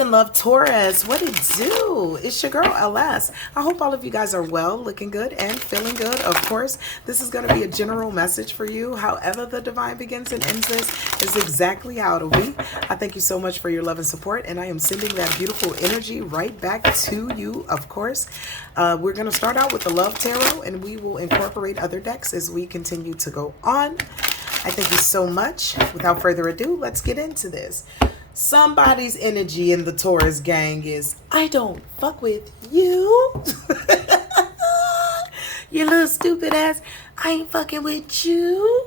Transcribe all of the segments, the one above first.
and love, Taurus. What it do? It's your girl, LS. I hope all of you guys are well, looking good, and feeling good. Of course, this is going to be a general message for you. However the divine begins and ends this is exactly how it'll be. I thank you so much for your love and support, and I am sending that beautiful energy right back to you, of course. We're going to start out with the Love Tarot, and we will incorporate other decks as we continue to go on. I thank you so much. Without further ado, let's get into this. Somebody's energy in the Taurus gang is, I don't fuck with you. You little stupid ass. I ain't fucking with you.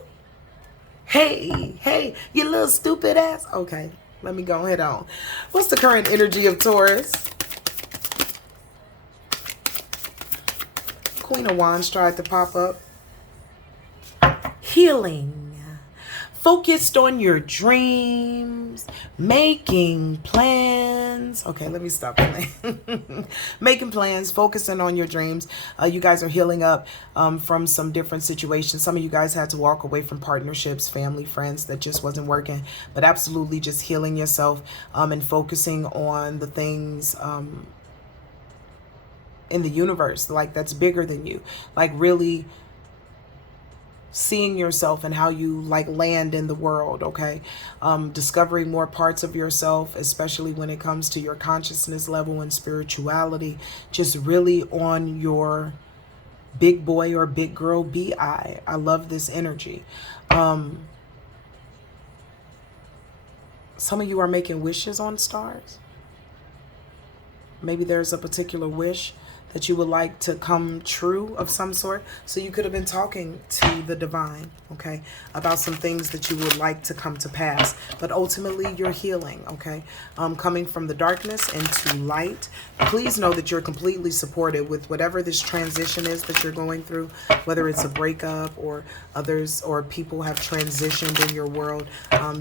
Hey, you little stupid ass. Okay, let me go ahead on. What's the current energy of Taurus? Queen of Wands tried to pop up. Healing. Focused on your dreams, making plans. Okay, let me stop playing. Making plans, focusing on your dreams. You guys are healing up from some different situations. Some of you guys had to walk away from partnerships, family, friends that just wasn't working. But absolutely just healing yourself and focusing on the things in the universe, like that's bigger than you. Like really seeing yourself and how you like land in the world, okay? Discovering more parts of yourself, especially when it comes to your consciousness level and spirituality. Just really on your big boy or big girl BI. I love this energy. Some of you are making wishes on stars. Maybe there's a particular wish that you would like to come true of some sort. So you could have been talking to the divine, okay, about some things that you would like to come to pass. But ultimately, you're healing, okay? Coming from the darkness into light. Please know that you're completely supported with whatever this transition is that you're going through, whether it's a breakup or others or people have transitioned in your world.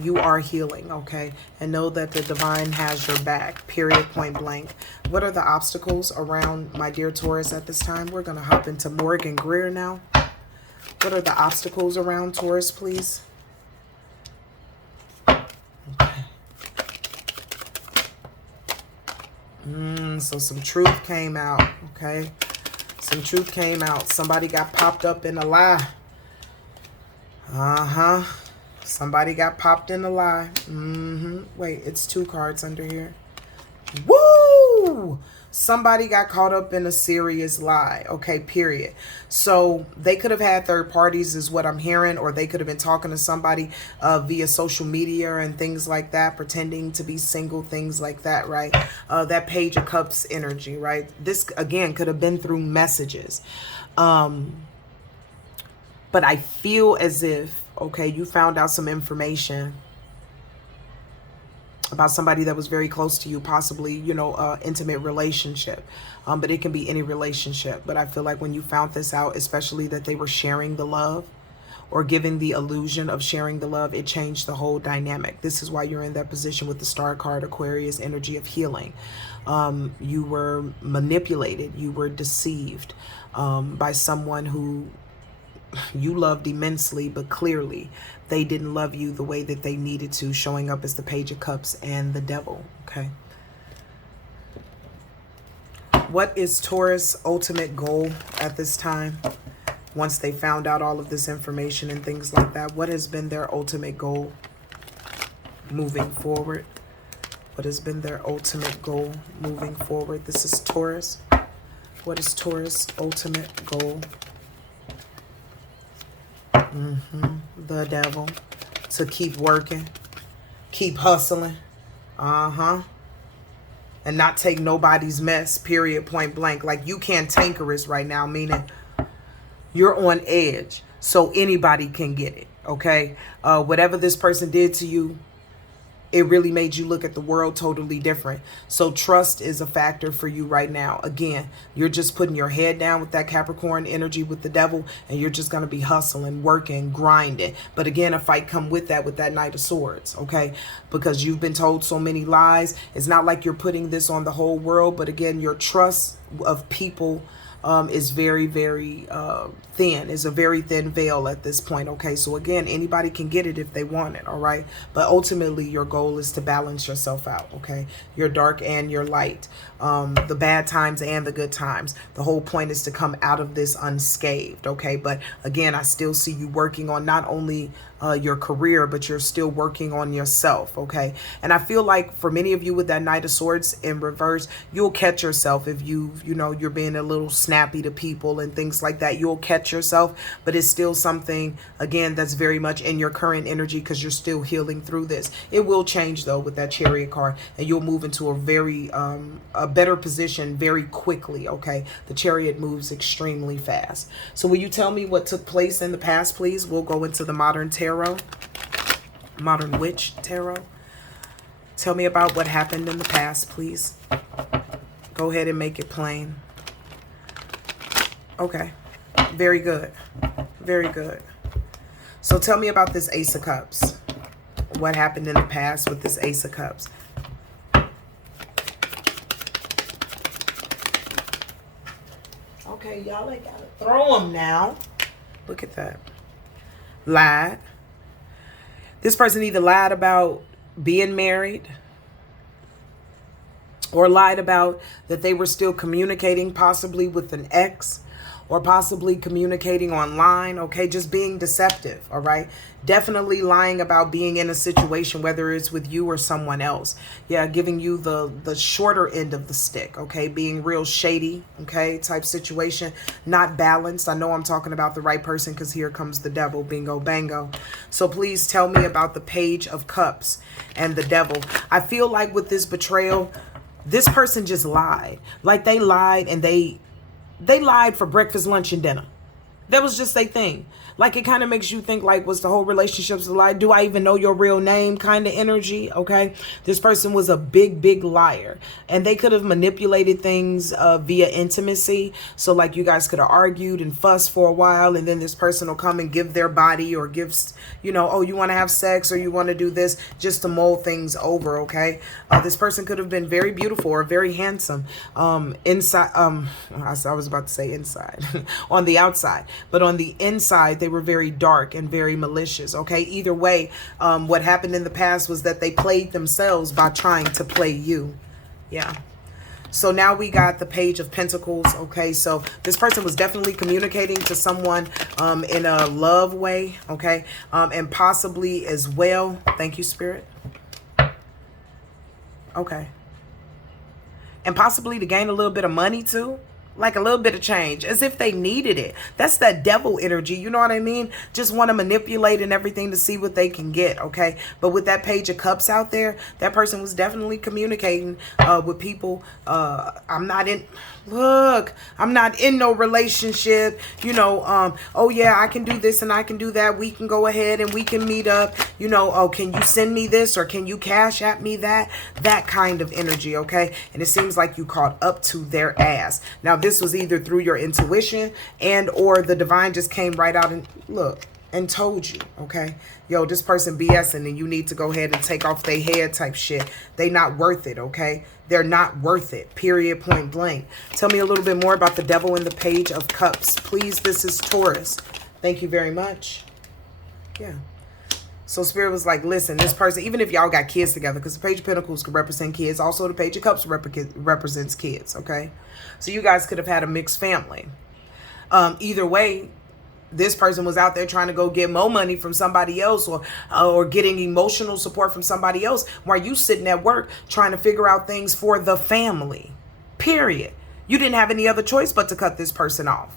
You are healing, okay? And know that the divine has your back, period, point blank. What are the obstacles around my dear Taurus at this time? We're going to hop into Morgan Greer now. What are the obstacles around Taurus, please? Okay. So some truth came out, okay? Some truth came out. Somebody got popped up in a lie. Somebody got popped in a lie. Wait, it's two cards under here. Woo! Somebody got caught up in a serious lie. Okay, period. So they could have had third parties is what I'm hearing, or they could have been talking to somebody via social media and things like that, pretending to be single, things like that, right? That Page of Cups energy, right? This, again, could have been through messages. But I feel as if, okay, you found out some information about somebody that was very close to you, possibly, you know, intimate relationship. But it can be any relationship. But I feel like when you found this out, especially that they were sharing the love or giving the illusion of sharing the love, it changed the whole dynamic. This is why you're in that position with the Star card, Aquarius energy of healing. You were manipulated. You were deceived by someone who you loved immensely, but clearly they didn't love you the way that they needed to, showing up as the Page of Cups and the Devil, okay? What is Taurus' ultimate goal at this time? Once they found out all of this information and things like that, what has been their ultimate goal moving forward? What has been their ultimate goal moving forward? This is Taurus. What is Taurus' ultimate goal? The Devil. To keep working, keep hustling, and not take nobody's mess, period, point blank. Like, you cantankerous right now, meaning you're on edge, so anybody can get it, okay? Whatever this person did to you, it really made you look at the world totally different. So trust is a factor for you right now. Again, you're just putting your head down with that Capricorn energy with the Devil, and you're just going to be hustling, working, grinding. But again, a fight come with that Knight of Swords, okay? Because you've been told so many lies. It's not like you're putting this on the whole world, but again, your trust of people is very, very thin. Is a very thin veil at this point. Okay, so again, anybody can get it if they want it. All right, but ultimately your goal is to balance yourself out. Okay, your dark and your light, the bad times and the good times. The whole point is to come out of this unscathed. Okay, but again, I still see you working on not only your career, but you're still working on yourself. Okay, and I feel like for many of you with that Knight of Swords in reverse, you'll catch yourself if you're being a little snappy to people and things like that. You'll catch yourself, but it's still something, again, that's very much in your current energy because you're still healing through this. It will change though with that Chariot card, and you'll move into a very a better position very quickly. Okay, the Chariot moves extremely fast. So will you tell me what took place in the past, please? We'll go into the modern tarot, modern witch tarot. Tell me about what happened in the past, please. Go ahead and make it plain. Okay. Very good. Very good. So tell me about this Ace of Cups. What happened in the past with this Ace of Cups? Okay, y'all ain't gotta throw them now. Look at that. Lied. This person either lied about being married or lied about that they were still communicating possibly with an ex, or possibly communicating online. Okay, just being deceptive. All right, definitely lying about being in a situation, whether it's with you or someone else. Yeah, giving you the shorter end of the stick. Okay, being real shady. Okay, type situation, not balanced. I know I'm talking about the right person because here comes the devil. Bingo bango. So please tell me about the Page of Cups and the devil. I feel like with this betrayal, this person just lied. Like they lied, and they lied for breakfast, lunch, and dinner. That was just their thing. Like, it kind of makes you think, like, was the whole relationship's a lie? Do I even know your real name kind of energy? Okay. This person was a big, big liar. And they could have manipulated things via intimacy. So, like, you guys could have argued and fussed for a while. And then this person will come and give their body, or gives, oh, you want to have sex, or you want to do this, just to mold things over. Okay. This person could have been very beautiful or very handsome inside. I was about to say inside on the outside, but on the inside, they were very dark and very malicious. Okay, either way, what happened in the past was that they played themselves by trying to play you. Yeah. So now we got the Page of Pentacles. Okay, so this person was definitely communicating to someone in a love way. Okay, and possibly as well. Thank you, Spirit. Okay. And possibly to gain a little bit of money too. Like a little bit of change, as if they needed it. That's that devil energy, you know what I mean? Just want to manipulate and everything to see what they can get, okay? But with that Page of Cups out there, that person was definitely communicating with people. I'm not in no relationship, oh yeah, I can do this and I can do that. We can go ahead and we can meet up, oh, can you send me this, or can you cash at me that kind of energy, okay? And it seems like you caught up to their ass. Now, this was either through your intuition and or the divine just came right out and look and told you, okay? Yo, this person BSing and you need to go ahead and take off their head type shit. They not worth it, okay? They're not worth it, period, point blank. Tell me a little bit more about the devil and the Page of Cups. Please, this is Taurus. Thank you very much. Yeah. So Spirit was like, listen, this person, even if y'all got kids together, because the Page of Pentacles could represent kids. Also, the Page of Cups represents kids, okay? So you guys could have had a mixed family. Either way, this person was out there trying to go get more money from somebody else, or getting emotional support from somebody else, while you sitting at work trying to figure out things for the family, period. You didn't have any other choice but to cut this person off.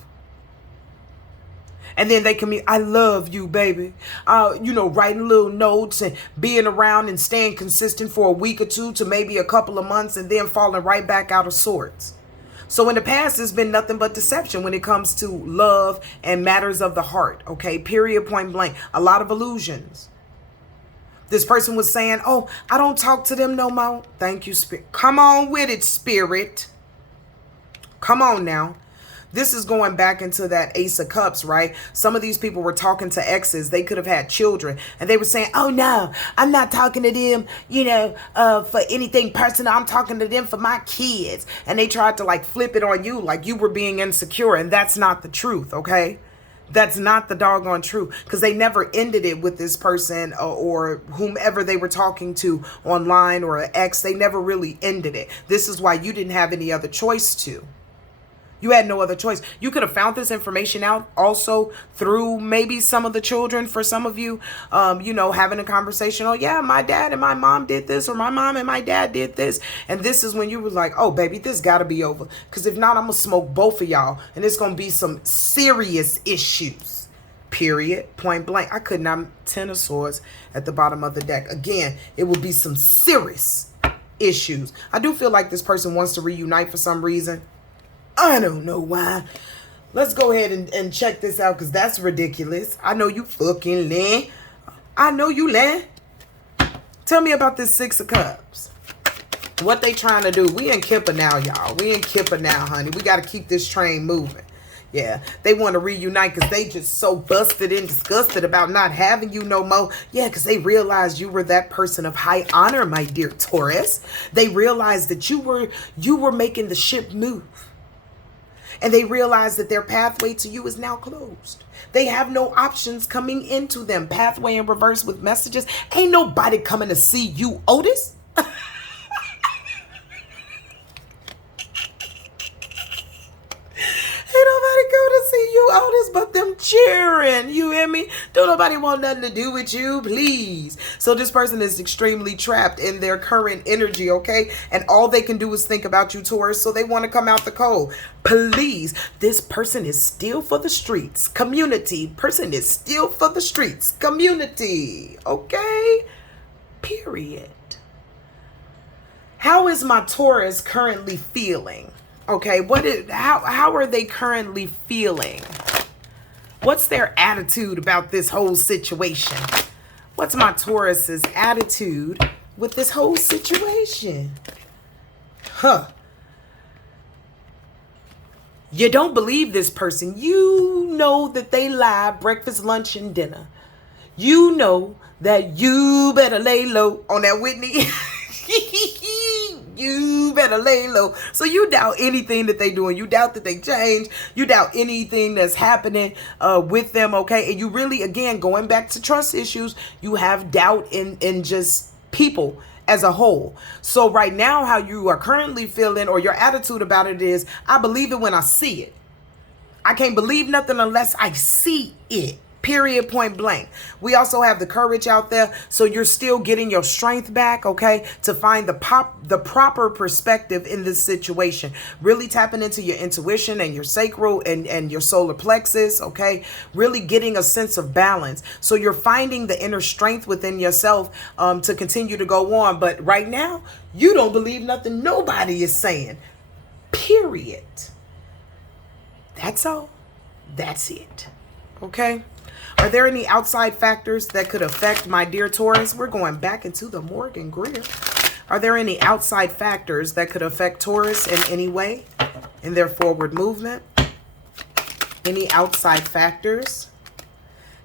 And then they I love you, baby. Writing little notes and being around and staying consistent for a week or two to maybe a couple of months, and then falling right back out of sorts. So in the past, there's been nothing but deception when it comes to love and matters of the heart. Okay, period, point blank. A lot of illusions. This person was saying, oh, I don't talk to them no more. Thank you, Spirit. Come on with it, Spirit. Come on now. This is going back into that Ace of Cups, right? Some of these people were talking to exes. They could have had children. And they were saying, oh, no, I'm not talking to them, for anything personal. I'm talking to them for my kids. And they tried to like flip it on you like you were being insecure. And that's not the truth, okay? That's not the doggone truth, because they never ended it with this person or whomever they were talking to online or an ex. They never really ended it. This is why you didn't have any other choice to. You had no other choice. You could have found this information out also through maybe some of the children. For some of you, having a conversation. Oh, yeah, my dad and my mom did this, or my mom and my dad did this. And this is when you were like, oh, baby, this got to be over. Because if not, I'm going to smoke both of y'all. And it's going to be some serious issues. Period. Point blank. I could not. 10 of Swords at the bottom of the deck. Again, it will be some serious issues. I do feel like this person wants to reunite for some reason. I don't know why. Let's go ahead and check this out, because that's ridiculous. I know you fucking lying. I know you lying. Tell me about this Six of Cups. What they trying to do? We in Kipper now, y'all. We in Kipper now, honey. We got to keep this train moving. Yeah, they want to reunite because they just so busted and disgusted about not having you no more. Yeah, because they realized you were that person of high honor, my dear Taurus. They realized that you were making the ship move. And they realize that their pathway to you is now closed. They have no options coming into them. Pathway in reverse with messages. Ain't nobody coming to see you, Otis. Ain't nobody go to see you, Otis, but them cheering. You hear me? Don't nobody want nothing to do with you, please. So this person is extremely trapped in their current energy, okay? And all they can do is think about you, Taurus, so they want to come out the cold. Please, this person is still for the streets. Community. Person is still for the streets. Community. Okay? Period. How is my Taurus currently feeling? Okay, how are they currently feeling? What's their attitude about this whole situation? What's my Taurus's attitude with this whole situation? Huh. You don't believe this person. You know that they lie breakfast, lunch, and dinner. You know that you better lay low on that Whitney. You better lay low. So you doubt anything that they doing. You doubt that they change. You doubt anything that's happening with them, okay? And you really, again, going back to trust issues, you have doubt in just people as a whole. So right now, how you are currently feeling, or your attitude about it, is, I believe it when I see it. I can't believe nothing unless I see it. Period, point blank. We also have the Courage out there. So you're still getting your strength back, okay, to find the proper perspective in this situation. Really tapping into your intuition and your sacral and your solar plexus, okay? Really getting a sense of balance. So you're finding the inner strength within yourself to continue to go on. But right now, you don't believe nothing nobody is saying. Period. That's all. That's it. Okay? Are there any outside factors that could affect my dear Taurus? We're going back into the Morgan Greer. Are there any outside factors that could affect Taurus in any way in their forward movement? Any outside factors?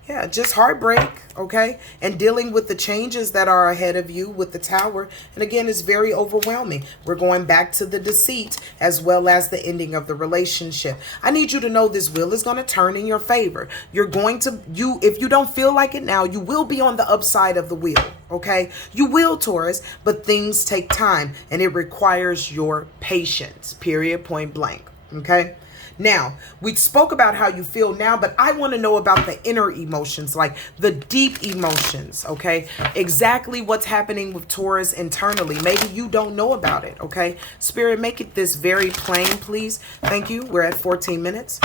Yeah, just heartbreak, okay? And dealing with the changes that are ahead of you with the Tower. And again, it's very overwhelming. We're going back to the deceit as well as the ending of the relationship. I need you to know this wheel is going to turn in your favor. You're going to, if you don't feel like it now, you will be on the upside of the wheel, okay? You will, Taurus, but things take time and it requires your patience, period, point blank, okay? Now, we spoke about how you feel now, but I want to know about the inner emotions, like the deep emotions, okay? Exactly what's happening with Taurus internally. Maybe you don't know about it, okay? Spirit, make it this very plain, please. Thank you. We're at 14 minutes.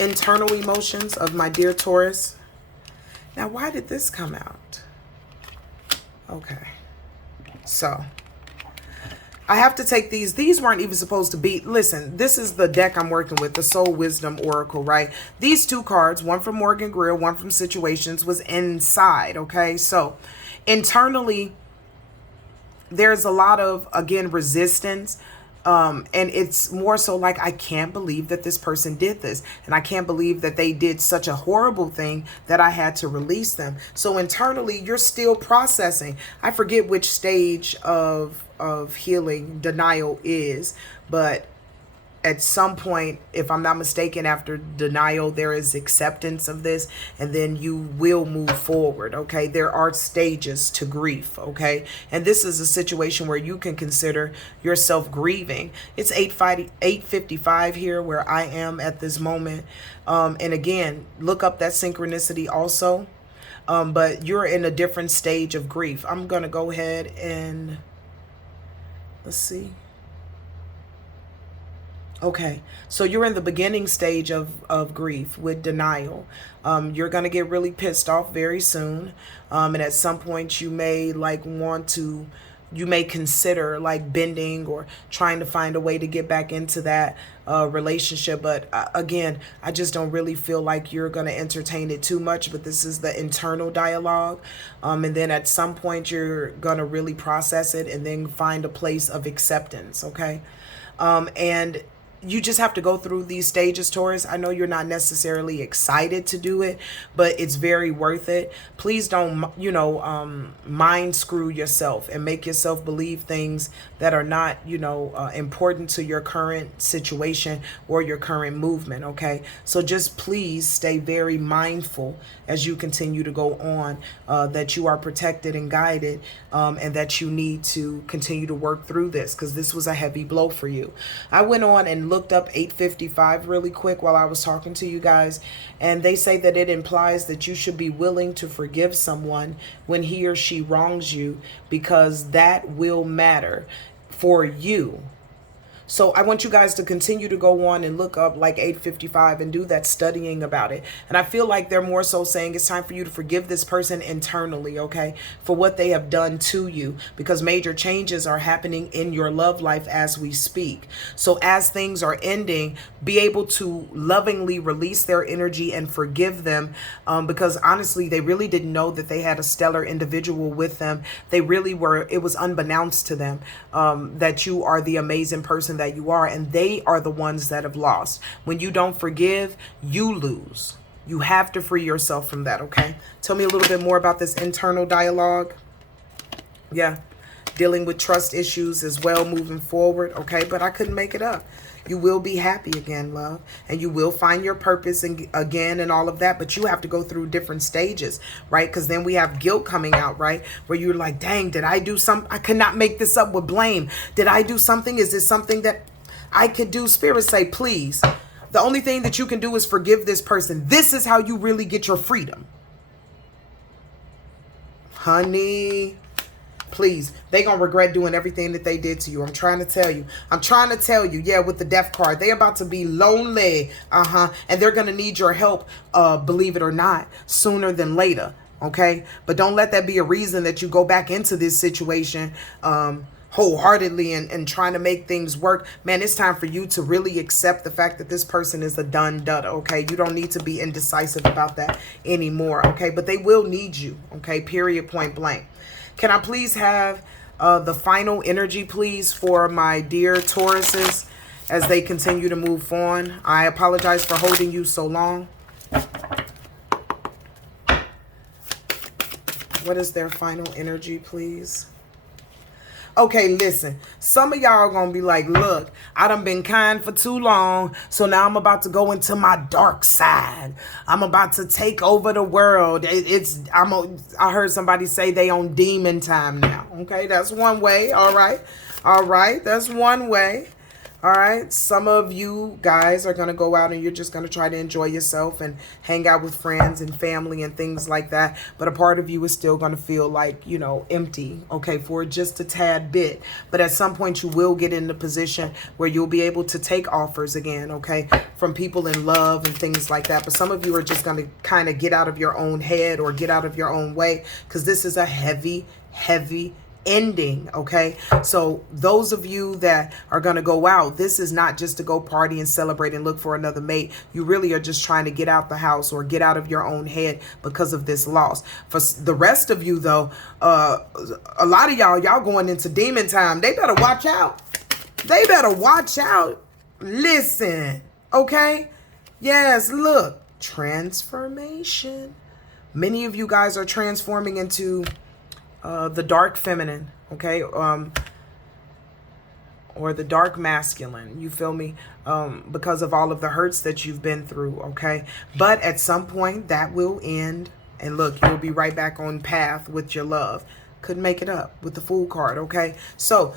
Internal emotions of my dear Taurus. Now, why did this come out? Okay. So I have to take these. These weren't even supposed to be. Listen, this is the deck I'm working with, the Soul Wisdom Oracle, right? These two cards, one from Morgan Greer, one from Situations, was inside, okay? So internally, there's a lot of, again, resistance. And it's more so like, I can't believe that this person did this. And I can't believe that they did such a horrible thing that I had to release them. So internally, you're still processing. I forget which stage of healing denial is, but at some point, if I'm not mistaken, after denial, there is acceptance of this, and then you will move forward, okay? There are stages to grief, okay? And this is a situation where you can consider yourself grieving. It's 8:55 here where I am at this moment. And again, look up that synchronicity also. But you're in a different stage of grief. I'm going to go ahead and let's see. Okay, so you're in the beginning stage of grief with denial. You're going to get really pissed off very soon. And at some point you may you may consider like bending or trying to find a way to get back into that relationship. But again, I just don't really feel like you're going to entertain it too much. But this is the internal dialogue. And then at some point you're going to really process it and then find a place of acceptance. Okay. And you just have to go through these stages, Taurus. I know you're not necessarily excited to do it, but it's very worth it. Please don't, mind screw yourself and make yourself believe things that are not, important to your current situation or your current movement, okay? So just please stay very mindful as you continue to go on, that you are protected and guided, and that you need to continue to work through this, because this was a heavy blow for you. I went on and looked up 8:55 really quick while I was talking to you guys, and they say that it implies that you should be willing to forgive someone when he or she wrongs you, because that will matter for you. So I want you guys to continue to go on and look up like 8:55 and do that studying about it. And I feel like they're more so saying it's time for you to forgive this person internally, okay, for what they have done to you, because major changes are happening in your love life as we speak. So as things are ending, be able to lovingly release their energy and forgive them, because honestly, they really didn't know that they had a stellar individual with them. They really were, it was unbeknownst to them, that you are the amazing person that you are, and they are the ones that have lost. When you don't forgive, you lose. You have to free yourself from that, okay? Tell me a little bit more about this internal dialogue. Yeah, dealing with trust issues as well moving forward, okay? But I couldn't make it up. You will be happy again, love, and you will find your purpose again and all of that, but you have to go through different stages, right? Because then we have guilt coming out, right? Where you're like, dang, did I do something? I could not make this up with blame. Did I do something? Is this something that I could do? Spirit say, please, the only thing that you can do is forgive this person. This is how you really get your freedom. Honey, please, they gonna regret doing everything that they did to you. I'm trying to tell you. Yeah, with the death card, they about to be lonely. And they're gonna need your help, believe it or not, sooner than later. Okay, but don't let that be a reason that you go back into this situation wholeheartedly and trying to make things work. Man, it's time for you to really accept the fact that this person is a done dud. Okay, you don't need to be indecisive about that anymore. Okay, but they will need you. Okay, period, point blank. Can I please have the final energy, please, for my dear Tauruses as they continue to move on? I apologize for holding you so long. What is their final energy, please? Okay, listen, some of y'all are going to be like, look, I done been kind for too long, so now I'm about to go into my dark side. I'm about to take over the world. I heard somebody say they on demon time now. Okay, that's one way. All right, that's one way. All right, some of you guys are going to go out and you're just going to try to enjoy yourself and hang out with friends and family and things like that. But a part of you is still going to feel like, empty, okay, for just a tad bit. But at some point you will get in the position where you'll be able to take offers again, okay, from people in love and things like that. But some of you are just going to kind of get out of your own head or get out of your own way, because this is a heavy ending, okay? So those of you that are going to go out, this is not just to go party and celebrate and look for another mate. You really are just trying to get out the house or get out of your own head because of this loss. For the rest of you, though, a lot of y'all going into demon time. They better watch out. They better watch out. Listen, okay? Yes, look. Transformation. Many of you guys are transforming into the dark feminine, okay? Or the dark masculine, you feel me? Because of all of the hurts that you've been through, okay? But at some point, that will end. And look, you'll be right back on path with your love. Couldn't make it up with the Fool card, okay? So,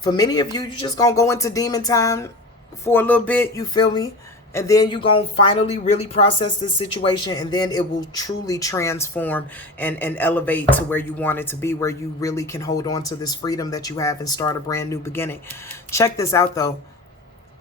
for many of you, you're just going to go into demon time for a little bit, you feel me? And then you're going to finally really process this situation, and then it will truly transform and elevate to where you want it to be, where you really can hold on to this freedom that you have and start a brand new beginning. Check this out, though.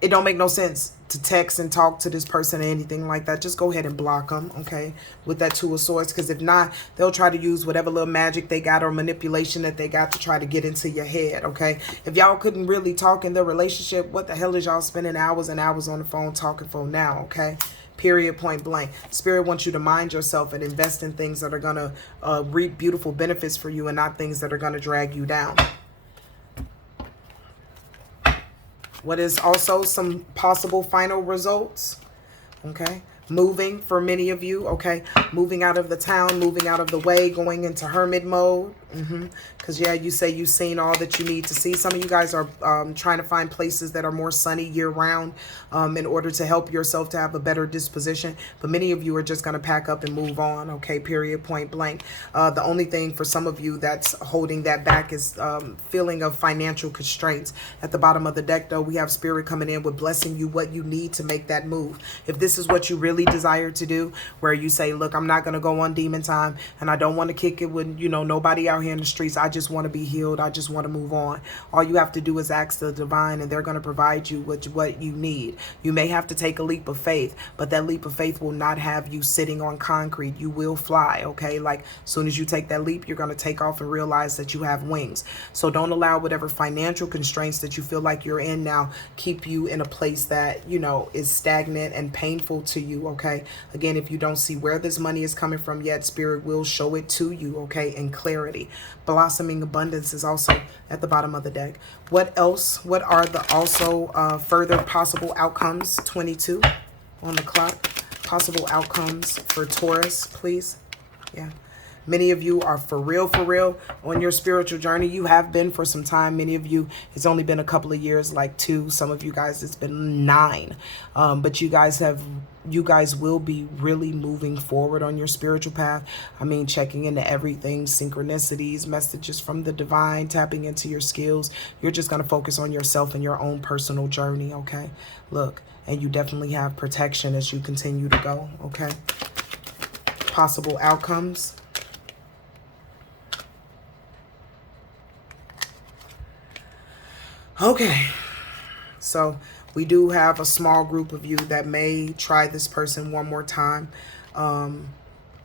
It don't make no sense to text and talk to this person or anything like that. Just go ahead and block them, okay, with that Two of Swords. Because if not, they'll try to use whatever little magic they got or manipulation that they got to try to get into your head, okay? If y'all couldn't really talk in their relationship, what the hell is y'all spending hours and hours on the phone talking for now, okay? Period, point blank. Spirit wants you to mind yourself and invest in things that are going to reap beautiful benefits for you and not things that are going to drag you down. What is also some possible final results, okay? Moving for many of you, okay? Moving out of the town, moving out of the way, going into hermit mode. Because, yeah, you say you've seen all that you need to see. Some of you guys are trying to find places that are more sunny year-round in order to help yourself to have a better disposition. But many of you are just going to pack up and move on, okay? Period, point blank. The only thing for some of you that's holding that back is feeling of financial constraints. At the bottom of the deck, though, we have Spirit coming in with blessing you what you need to make that move. If this is what you really desire to do, where you say, look, I'm not going to go on demon time, and I don't want to kick it with, you know, nobody out here in the streets. I just want to be healed. I just want to move on. All you have to do is ask the divine, and they're going to provide you with what you need. You may have to take a leap of faith, but that leap of faith will not have you sitting on concrete. You will fly, okay? Like, as soon as you take that leap, you're going to take off and realize that you have wings. So don't allow whatever financial constraints that you feel like you're in now keep you in a place that, you know, is stagnant and painful to you, okay? Again, if you don't see where this money is coming from yet, Spirit will show it to you, okay, in clarity. Blossoming abundance is also at the bottom of the deck. What else? What are the also further possible outcomes? 22 on the clock. Possible outcomes for Taurus, please. Yeah. Many of you are for real on your spiritual journey. You have been for some time. Many of you, it's only been a couple of years, like 2. Some of you guys, it's been 9. But you guys will be really moving forward on your spiritual path. I mean, checking into everything, synchronicities, messages from the divine, tapping into your skills. You're just going to focus on yourself and your own personal journey, okay? Look, and you definitely have protection as you continue to go, okay? Possible outcomes. Okay, so we do have a small group of you that may try this person one more time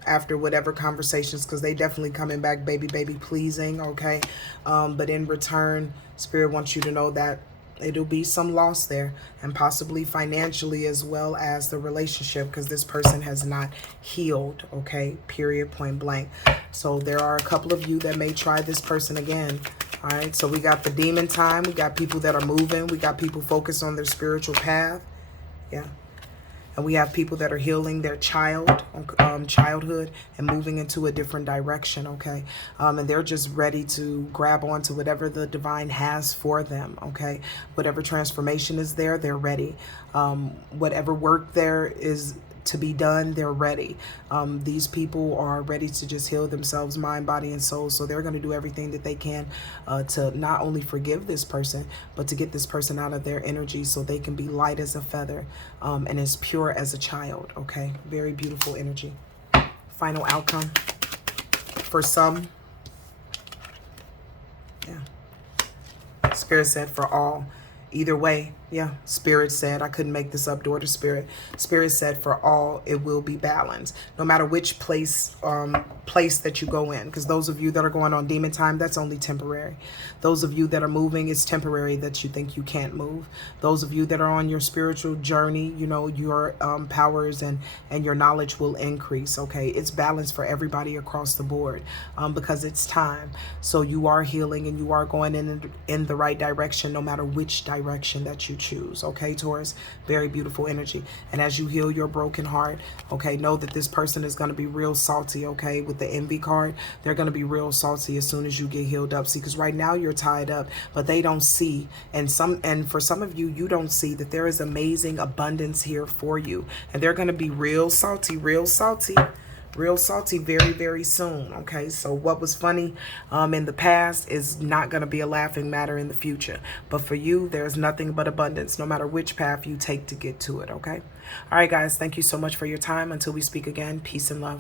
after whatever conversations, because they definitely coming back baby pleasing, okay? But in return, Spirit wants you to know that it'll be some loss there, and possibly financially as well as the relationship, because this person has not healed, okay? Period, point blank. So there are a couple of you that may try this person again. All right, so we got the demon time. We got people that are moving. We got people focused on their spiritual path. Yeah. And we have people that are healing their childhood and moving into a different direction, okay? And they're just ready to grab onto whatever the divine has for them, okay? Whatever transformation is there, they're ready. Whatever work there is to be done, they're ready. These people are ready to just heal themselves, mind, body, and soul. So they're going to do everything that they can to not only forgive this person, but to get this person out of their energy so they can be light as a feather and as pure as a child, okay? Very beautiful energy. Final outcome for some. Yeah. Spirit said for all. Either way, Yeah, Spirit said, I couldn't make this up, daughter Spirit. Spirit said, for all, it will be balanced. No matter which place that you go in. Because those of you that are going on demon time, that's only temporary. Those of you that are moving, it's temporary that you think you can't move. Those of you that are on your spiritual journey, you know, your powers and your knowledge will increase, okay? It's balanced for everybody across the board because it's time. So you are healing and you are going in the right direction, no matter which direction that you choose, okay, Taurus? Very beautiful energy. And as you heal your broken heart, okay, know that this person is going to be real salty, okay? With the envy card, they're going to be real salty as soon as you get healed up. See, because right now you're tied up, but they don't see, and for some of you, you don't see that there is amazing abundance here for you, and they're going to be real salty very, very soon, okay? So what was funny in the past is not going to be a laughing matter in the future. But for you, there's nothing but abundance, no matter which path you take to get to it, okay? All right, guys, thank you so much for your time. Until we speak again, peace and love.